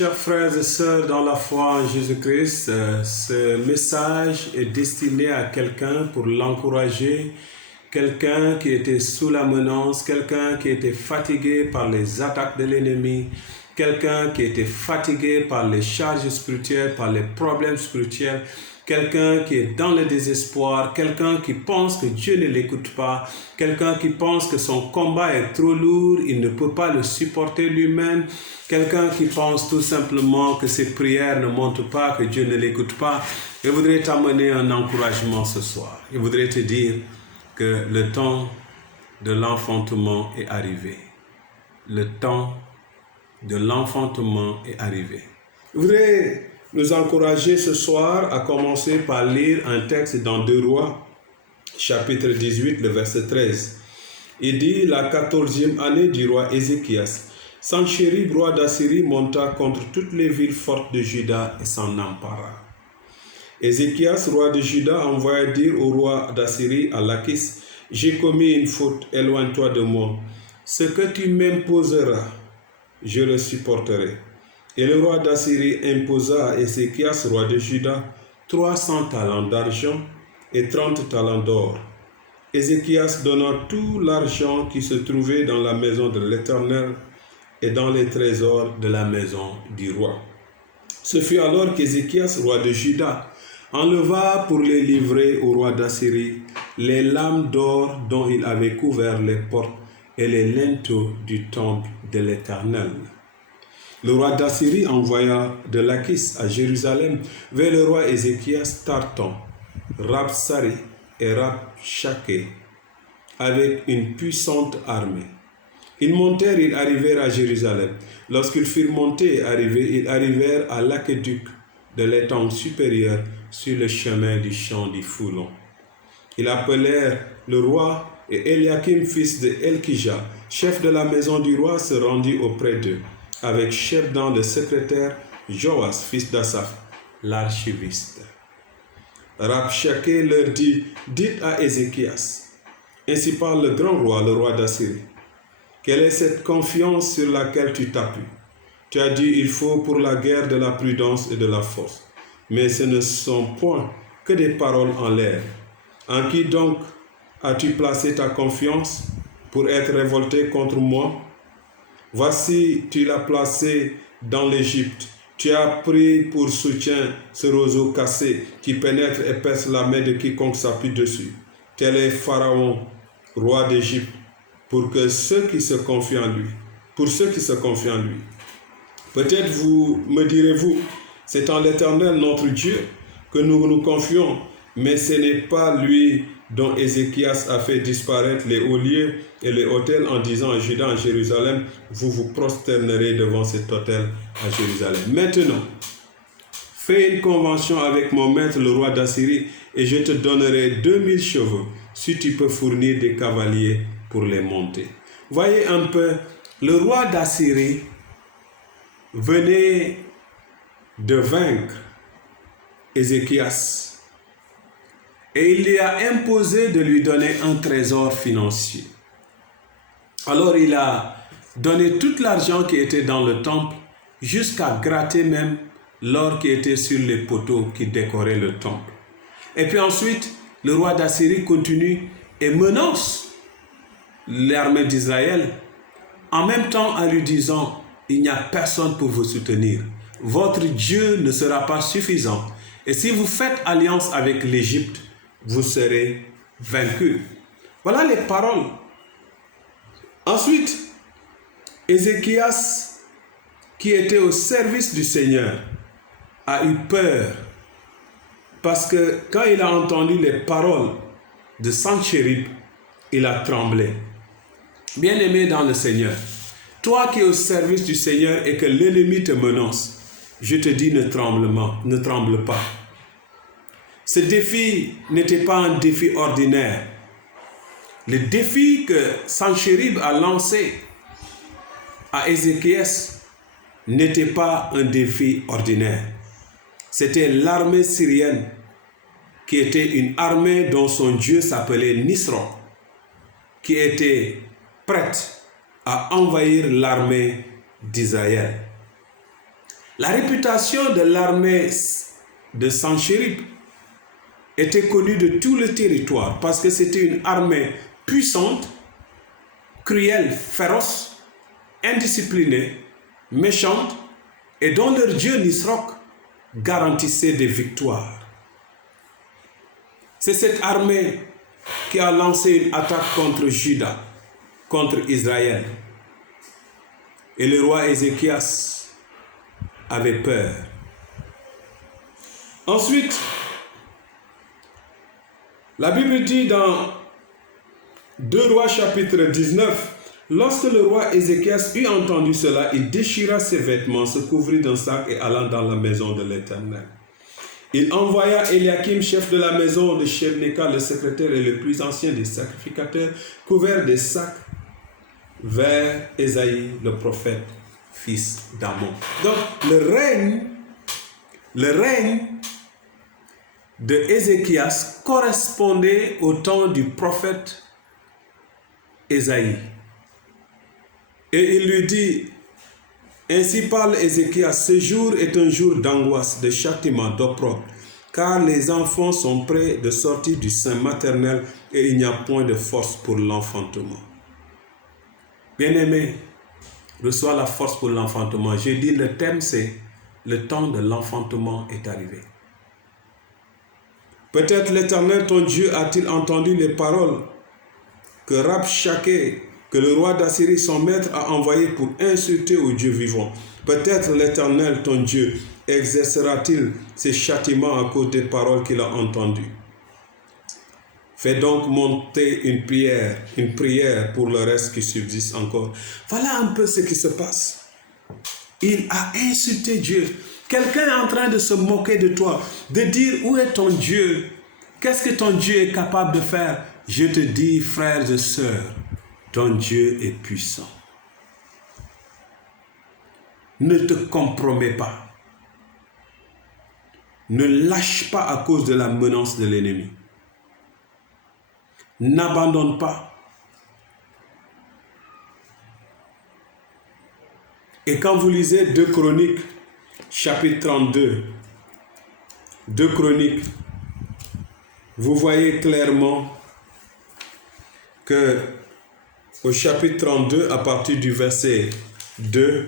Chers frères et sœurs dans la foi en Jésus-Christ, ce message est destiné à quelqu'un pour l'encourager, quelqu'un qui était sous la menace, quelqu'un qui était fatigué par les attaques de l'ennemi, quelqu'un qui était fatigué par les charges spirituelles, par les problèmes spirituels, quelqu'un qui est dans le désespoir, quelqu'un qui pense que Dieu ne l'écoute pas, quelqu'un qui pense que son combat est trop lourd, il ne peut pas le supporter lui-même, quelqu'un qui pense tout simplement que ses prières ne montrent pas, que Dieu ne l'écoute pas. Je voudrais t'amener un encouragement ce soir. Je voudrais te dire que le temps de l'enfantement est arrivé. Le temps de l'enfantement est arrivé. Je voudrais nous encourager ce soir à commencer par lire un texte dans 2 Rois, chapitre 18, le verset 13. Il dit, la 14e année du roi Ézéchias, Sanchérib, roi d'Assyrie, monta contre toutes les villes fortes de Juda et s'en empara. Ézéchias, roi de Juda, envoya dire au roi d'Assyrie, à Lachis, j'ai commis une faute, éloigne-toi de moi. Ce que tu m'imposeras, je le supporterai. Et le roi d'Assyrie imposa à Ézéchias, roi de Juda, 300 talents d'argent et 30 talents d'or. Ézéchias donna tout l'argent qui se trouvait dans la maison de l'Éternel et dans les trésors de la maison du roi. Ce fut alors qu'Ézéchias, roi de Juda, enleva pour les livrer au roi d'Assyrie les lames d'or dont il avait couvert les portes et les linteaux du temple de l'Éternel. Le roi d'Assyrie envoya de Lachis à Jérusalem vers le roi Ézéchias Tartan, Rabsari et Rabshakeh avec une puissante armée. Ils montèrent, ils arrivèrent à Jérusalem. Lorsqu'ils furent montés et arrivés, ils arrivèrent à l'aqueduc de l'étang supérieur sur le chemin du champ du Foulon. Ils appelèrent le roi et Eliakim, fils de Elkija, chef de la maison du roi, se rendit auprès d'eux, avec Shebdan le secrétaire, Joas, fils d'Asaph, l'archiviste. Rabshakeh leur dit, dites à Ézéchias, ainsi parle le grand roi, le roi d'Assyrie. Quelle est cette confiance sur laquelle tu t'appuies? Tu as dit, il faut pour la guerre de la prudence et de la force. Mais ce ne sont point que des paroles en l'air. En qui donc as-tu placé ta confiance pour être révolté contre moi? Voici, tu l'as placé dans l'Égypte. Tu as pris pour soutien ce roseau cassé qui pénètre et perce la main de quiconque s'appuie dessus. Tel est Pharaon, roi d'Égypte, pour ceux qui se confient en lui. Peut-être vous me direz-vous, c'est en l'Éternel notre Dieu que nous nous confions, mais ce n'est pas lui dont Ézéchias a fait disparaître les hauts lieux et les autels en disant à Juda, en Jérusalem, vous vous prosternerez devant cet autel à Jérusalem. Maintenant, fais une convention avec mon maître, le roi d'Assyrie, et je te donnerai 2000 chevaux, si tu peux fournir des cavaliers pour les monter. Voyez un peu, le roi d'Assyrie venait de vaincre Ézéchias et il lui a imposé de lui donner un trésor financier. Alors il a donné tout l'argent qui était dans le temple jusqu'à gratter même l'or qui était sur les poteaux qui décoraient le temple. Et puis ensuite, le roi d'Assyrie continue et menace l'armée d'Israël en même temps en lui disant, il n'y a personne pour vous soutenir. Votre Dieu ne sera pas suffisant. Et si vous faites alliance avec l'Égypte, vous serez vaincus. Voilà les paroles. Ensuite, Ézéchias, qui était au service du Seigneur, a eu peur parce que quand il a entendu les paroles de Sanchérib, il a tremblé. Bien-aimé dans le Seigneur, toi qui es au service du Seigneur et que l'ennemi te menace, je te dis ne tremble pas. Ce défi n'était pas un défi ordinaire. Le défi que Sanchérib a lancé à Ézéchias n'était pas un défi ordinaire. C'était l'armée syrienne qui était une armée dont son dieu s'appelait Nisroch, qui était prête à envahir l'armée d'Israël. La réputation de l'armée de Sanchérib était connue de tout le territoire parce que c'était une armée puissante, cruelle, féroce, indisciplinée, méchante et dont leur dieu Nisroch garantissait des victoires. C'est cette armée qui a lancé une attaque contre Juda, contre Israël. Et le roi Ézéchias avait peur. Ensuite, la Bible dit dans 2 Rois chapitre 19, lorsque le roi Ézéchias eut entendu cela, il déchira ses vêtements, se couvrit d'un sac et alla dans la maison de l'Éternel. Il envoya Eliakim, chef de la maison de Shebneka, le secrétaire et le plus ancien des sacrificateurs, couverts des sacs, vers Ésaïe, le prophète, fils d'Amon. Donc, le règne de Ézéchias correspondait au temps du prophète Ésaïe. Et il lui dit, ainsi parle Ézéchias, ce jour est un jour d'angoisse, de châtiment, d'opprobre, car les enfants sont près de sortir du sein maternel et il n'y a point de force pour l'enfantement. Bien-aimé, reçois la force pour l'enfantement. J'ai dit, le thème c'est le temps de l'enfantement est arrivé. Peut-être l'Éternel ton Dieu a-t-il entendu les paroles que Rabshakeh, que le roi d'Assyrie, son maître, a envoyé pour insulter au Dieu vivant. Peut-être l'Éternel ton Dieu exercera-t-il ses châtiments à cause des paroles qu'il a entendues. Fais donc monter une prière pour le reste qui subsiste encore. Voilà un peu ce qui se passe. Il a insulté Dieu. Quelqu'un est en train de se moquer de toi, de dire où est ton Dieu? Qu'est-ce que ton Dieu est capable de faire? Je te dis, frères et sœurs, ton Dieu est puissant. Ne te compromets pas. Ne lâche pas à cause de la menace de l'ennemi. N'abandonne pas. Et quand vous lisez 2 Chroniques, chapitre 32, 2 Chroniques, vous voyez clairement que au chapitre 32, à partir du verset 2,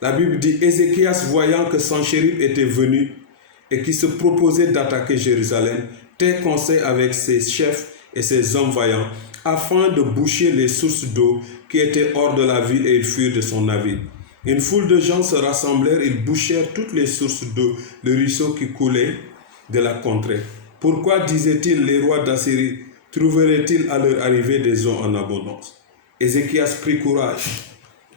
la Bible dit, Ézéchias, voyant que Sanchérib était venu et qui se proposait d'attaquer Jérusalem, tint conseil avec ses chefs et ses hommes vaillants, afin de boucher les sources d'eau qui étaient hors de la ville, et ils furent de son avis. Une foule de gens se rassemblèrent, ils bouchèrent toutes les sources d'eau, le ruisseau qui coulait de la contrée. Pourquoi, disaient-ils, les rois d'Assyrie trouveraient-ils à leur arrivée des eaux en abondance? Ézéchias prit courage.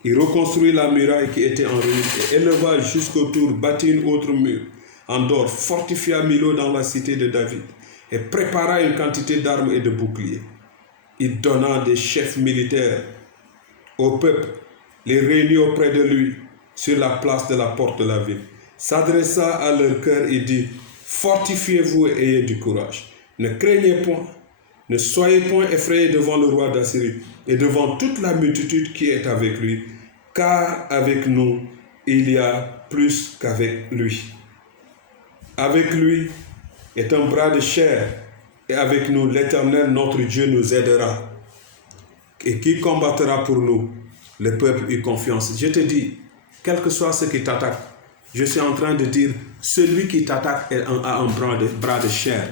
Il reconstruit la muraille qui était en ruine et éleva jusqu'autour, bâtit une autre mur en dehors, fortifia Milo dans la cité de David et prépara une quantité d'armes et de boucliers. Il donna des chefs militaires au peuple, les réunit auprès de lui sur la place de la porte de la ville, s'adressa à leur cœur et dit, fortifiez-vous et ayez du courage. Ne craignez point, ne soyez point effrayés devant le roi d'Assyrie et devant toute la multitude qui est avec lui, car avec nous, il y a plus qu'avec lui. Avec lui est un bras de chair, et avec nous, l'Éternel, notre Dieu, nous aidera. Et qui combattra pour nous? Le peuple eut confiance. Je te dis, quel que soit ce qui t'attaque, je suis en train de dire, celui qui t'attaque a un bras de chair.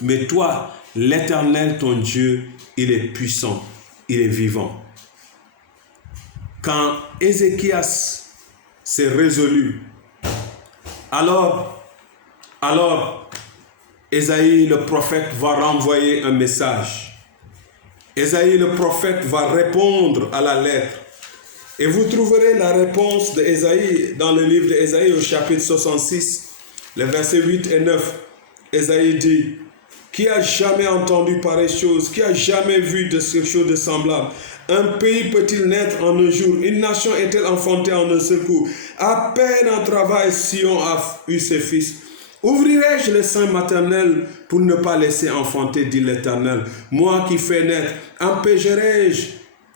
Mais toi, l'Éternel, ton Dieu, il est puissant, il est vivant. Quand Ézéchias s'est résolu, alors Ésaïe le prophète va renvoyer un message. Ésaïe le prophète va répondre à la lettre. Et vous trouverez la réponse d'Ésaïe dans le livre d'Ésaïe au chapitre 66, les versets 8 et 9. Ésaïe dit, qui a jamais entendu pareille chose? Qui a jamais vu de quelque chose de semblable? Un pays peut-il naître en un jour? Une nation est-elle enfantée en un seul coup? À peine en travail, Sion a eu ses fils. Ouvrirai-je le sein maternel pour ne pas laisser enfanter, dit l'Éternel? Moi qui fais naître, empêcherai-je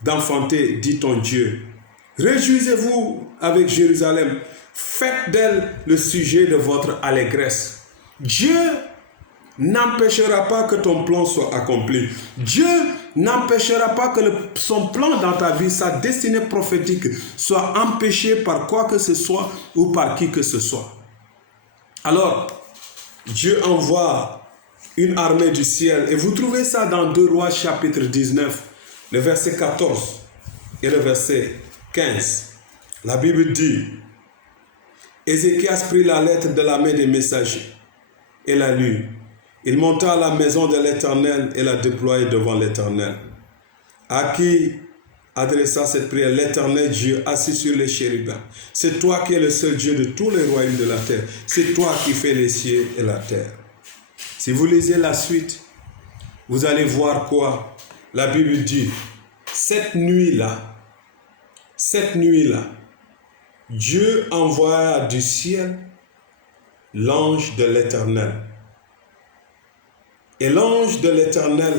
d'enfanter, dit ton Dieu? Réjouissez-vous avec Jérusalem, Faites d'elle le sujet de votre allégresse. Dieu n'empêchera pas que ton plan soit accompli. Dieu n'empêchera pas que son plan dans ta vie, sa destinée prophétique, soit empêchée par quoi que ce soit ou par qui que ce soit. Alors, Dieu envoie une armée du ciel. Et vous trouvez ça dans 2 Rois chapitre 19, le verset 14 et le verset 15. La Bible dit, Ézéchias prit la lettre de la main des messagers et la lut. Il monta à la maison de l'Éternel et la déploya devant l'Éternel. À qui adressa cette prière l'Éternel Dieu assis sur les chérubins. C'est toi qui es le seul Dieu de tous les royaumes de la terre. C'est toi qui fais les cieux et la terre. Si vous lisez la suite, vous allez voir quoi? La Bible dit, cette nuit-là, Dieu envoya du ciel l'ange de l'Éternel. Et l'ange de l'Éternel,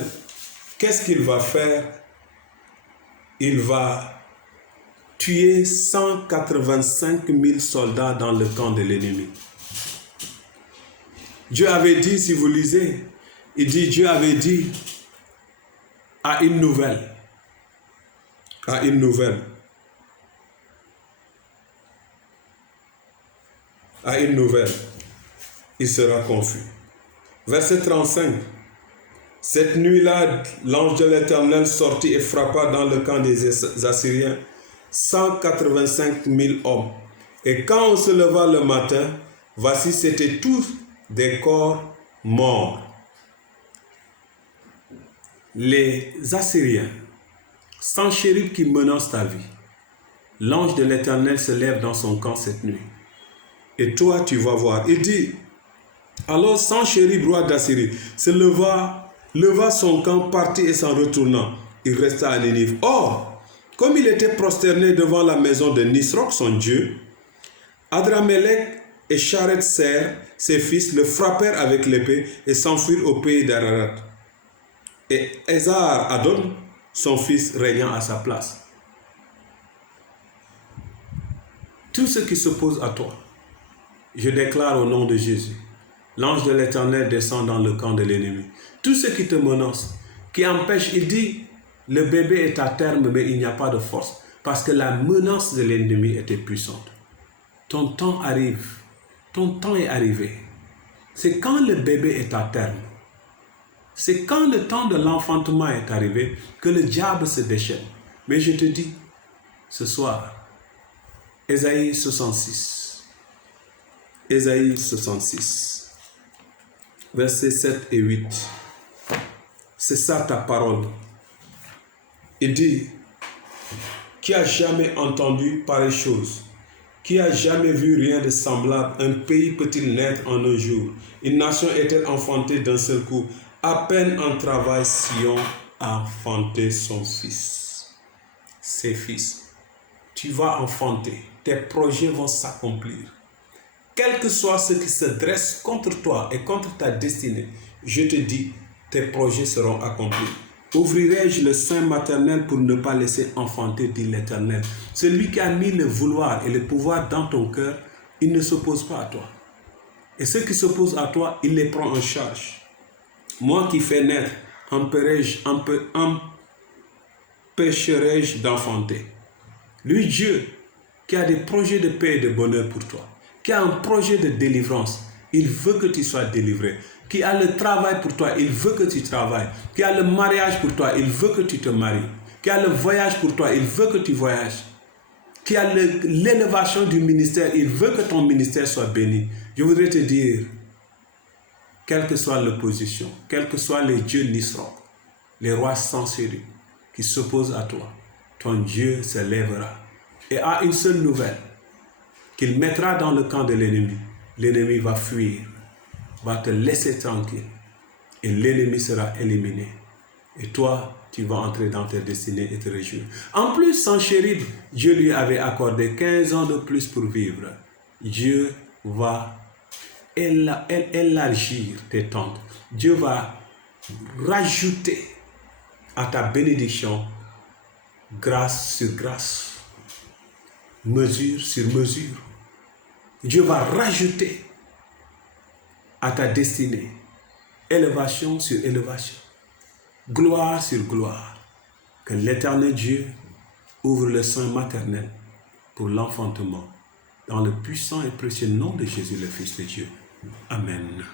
qu'est-ce qu'il va faire? Il va tuer 185 000 soldats dans le camp de l'ennemi. Dieu avait dit, si vous lisez, Dieu avait dit à une nouvelle, il sera confus. Verset 35. Cette nuit-là, l'ange de l'Éternel sortit et frappa dans le camp des Assyriens 185 000 hommes. Et quand on se leva le matin, voici, c'étaient tous des corps morts. Les Assyriens, sans chérub qui menace ta vie, l'ange de l'Éternel se lève dans son camp cette nuit. Et toi, tu vas voir. Il dit, alors Sanchérib, roi d'Assyrie, se leva son camp, partit et s'en retournant. Il resta à Nénive. Or, comme il était prosterné devant la maison de Nisroch, son dieu, Adramélec et Charet-Ser, ses fils, le frappèrent avec l'épée et s'enfuirent au pays d'Ararat. Et Esar-Adon, son fils, régnant à sa place. Tout ce qui s'oppose à toi, je déclare au nom de Jésus, l'ange de l'Éternel descend dans le camp de l'ennemi. Tout ce qui te menace, qui empêche, il dit, le bébé est à terme, mais il n'y a pas de force, parce que la menace de l'ennemi était puissante. Ton temps arrive, ton temps est arrivé. C'est quand le bébé est à terme, c'est quand le temps de l'enfantement est arrivé que le diable se déchaîne. Mais je te dis, ce soir, Ésaïe 66, versets 7 et 8. C'est ça ta parole. Il dit, qui a jamais entendu pareille chose? Qui a jamais vu rien de semblable? Un pays peut-il naître en un jour? Une nation est-elle enfantée d'un seul coup? À peine en travail, Sion a enfanté son fils. Ses fils. Tu vas enfanter. Tes projets vont s'accomplir. Quel que soit ce qui se dresse contre toi et contre ta destinée, je te dis, tes projets seront accomplis. Ouvrirai-je le sein maternel pour ne pas laisser enfanter, dit l'Éternel. Celui qui a mis le vouloir et le pouvoir dans ton cœur, il ne s'oppose pas à toi. Et ceux qui s'opposent à toi, il les prend en charge. Moi qui fais naître, empêcherai-je d'enfanter. Lui, Dieu, qui a des projets de paix et de bonheur pour toi, qui a un projet de délivrance, il veut que tu sois délivré. Qui a le travail pour toi, il veut que tu travailles. Qui a le mariage pour toi, il veut que tu te maries. Qui a le voyage pour toi, il veut que tu voyages. Qui a l'élévation du ministère, il veut que ton ministère soit béni. Je voudrais te dire, quelle que soit l'opposition, quels que soient les dieux Nisroch, les rois Sanchérib qui s'opposent à toi, ton Dieu se lèvera et a une seule nouvelle, qu'il mettra dans le camp de l'ennemi. L'ennemi va fuir, va te laisser tranquille et l'ennemi sera éliminé. Et toi, tu vas entrer dans ta destinée et te réjouir. En plus, Sanchérib, Dieu lui avait accordé 15 ans de plus pour vivre. Dieu va élargir tes tentes. Dieu va rajouter à ta bénédiction grâce sur grâce, mesure sur mesure. Dieu va rajouter à ta destinée élévation sur élévation, gloire sur gloire. Que l'Éternel Dieu ouvre le sein maternel pour l'enfantement. Dans le puissant et précieux nom de Jésus, le Fils de Dieu. Amen.